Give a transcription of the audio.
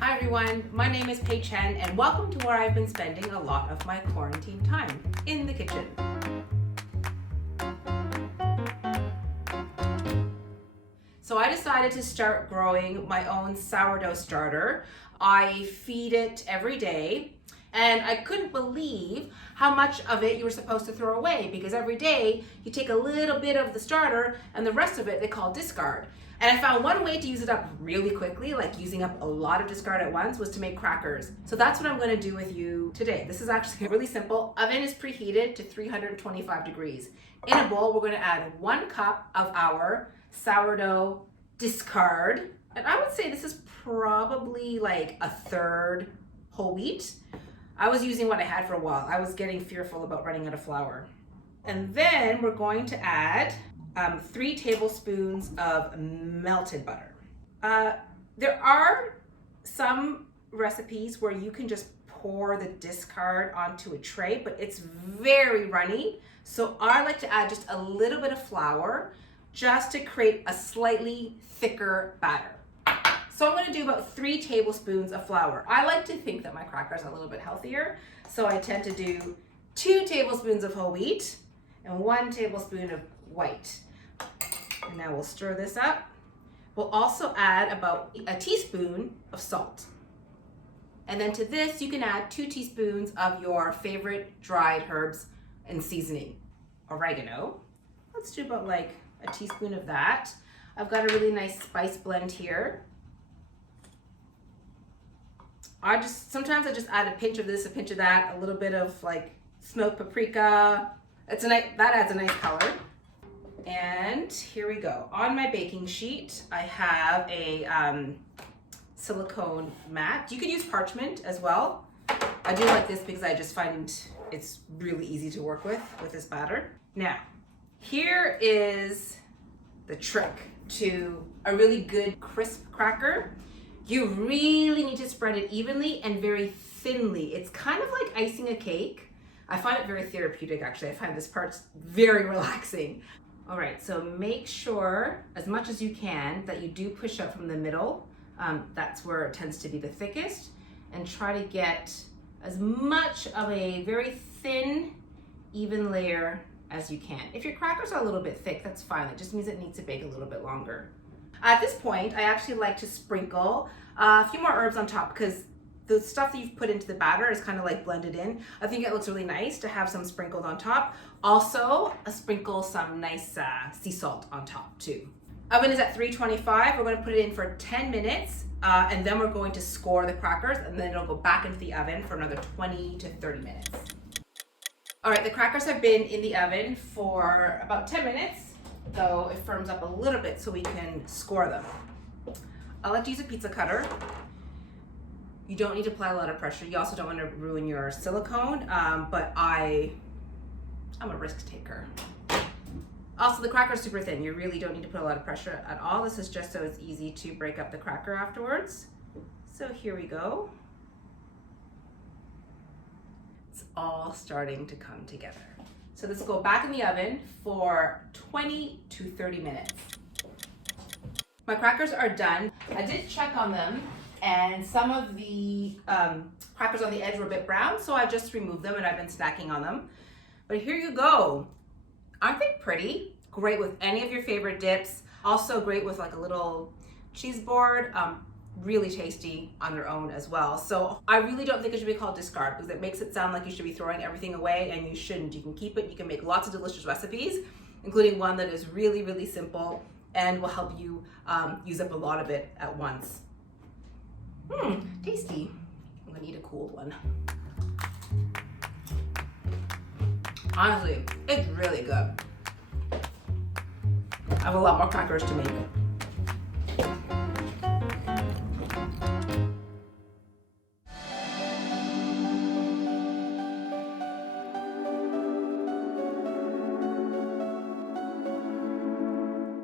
Hi everyone, my name is Pay Chen and welcome to where I've been spending a lot of my quarantine time, in the kitchen. So I decided to start growing my own sourdough starter. I feed it every day and I couldn't believe how much of it you were supposed to throw away, because every day you take a little bit of the starter and the rest of it they call discard. And I found one way to use it up really quickly, like using up a lot of discard at once, was to make crackers. So that's what I'm going to do with you today. This is actually really simple. Oven is preheated to 325 degrees. In a bowl, we're going to add 1 cup of our sourdough discard. And I would say this is probably like a third whole wheat. I was using what I had for a while. I was getting fearful about running out of flour. And then we're going to add 3 tablespoons of melted butter. There are some recipes where you can just pour the discard onto a tray, but it's very runny. So I like to add just a little bit of flour just to create a slightly thicker batter. So I'm going to do about 3 tablespoons of flour. I like to think that my crackers are a little bit healthier, so I tend to do 2 tablespoons of whole wheat and 1 tablespoon of white. And now we'll stir this up. We'll also add about a teaspoon of salt. And then to this, you can add 2 teaspoons of your favorite dried herbs and seasoning. Oregano. Let's do about like a teaspoon of that. I've got a really nice spice blend here. Sometimes I just add a pinch of this, a pinch of that, a little bit of like smoked paprika. That adds a nice color. And here we go. On my baking sheet, I have a silicone mat. You could use parchment as well. I do like this because I just find it's really easy to work with this batter. Now, here is the trick to a really good crisp cracker. You really need to spread it evenly and very thinly. It's kind of like icing a cake. I find it very therapeutic, actually. I find this part very relaxing. All right, so make sure as much as you can that you do push up from the middle. That's where it tends to be the thickest, and try to get as much of a very thin, even layer as you can. If your crackers are a little bit thick, that's fine. It just means it needs to bake a little bit longer. At this point, I actually like to sprinkle a few more herbs on top, because the stuff that you've put into the batter is kind of like blended in. I think it looks really nice to have some sprinkled on top. Also, sprinkle some nice sea salt on top too. Oven is at 325. We're going to put it in for 10 minutes and then we're going to score the crackers, and then it'll go back into the oven for another 20 to 30 minutes. All right, the crackers have been in the oven for about 10 minutes, though it firms up a little bit so we can score them. I like to use a pizza cutter. You don't need to apply a lot of pressure. You also don't want to ruin your silicone, but I'm a risk taker. Also, the cracker is super thin. You really don't need to put a lot of pressure at all. This is just so it's easy to break up the cracker afterwards. So here we go. It's all starting to come together. So this will go back in the oven for 20 to 30 minutes. My crackers are done. I did check on them, and some of the crackers on the edge were a bit brown, so I just removed them and I've been snacking on them. But here you go. Aren't they pretty? Great with any of your favorite dips. Also great with like a little cheese board. Really tasty on their own as well. So I really don't think it should be called discard, because it makes it sound like you should be throwing everything away, and you shouldn't. You can keep it. You can make lots of delicious recipes, including one that is really, really simple and will help you use up a lot of it at once. Tasty. I'm gonna eat a cold one. Honestly, it's really good. I have a lot more crackers to make.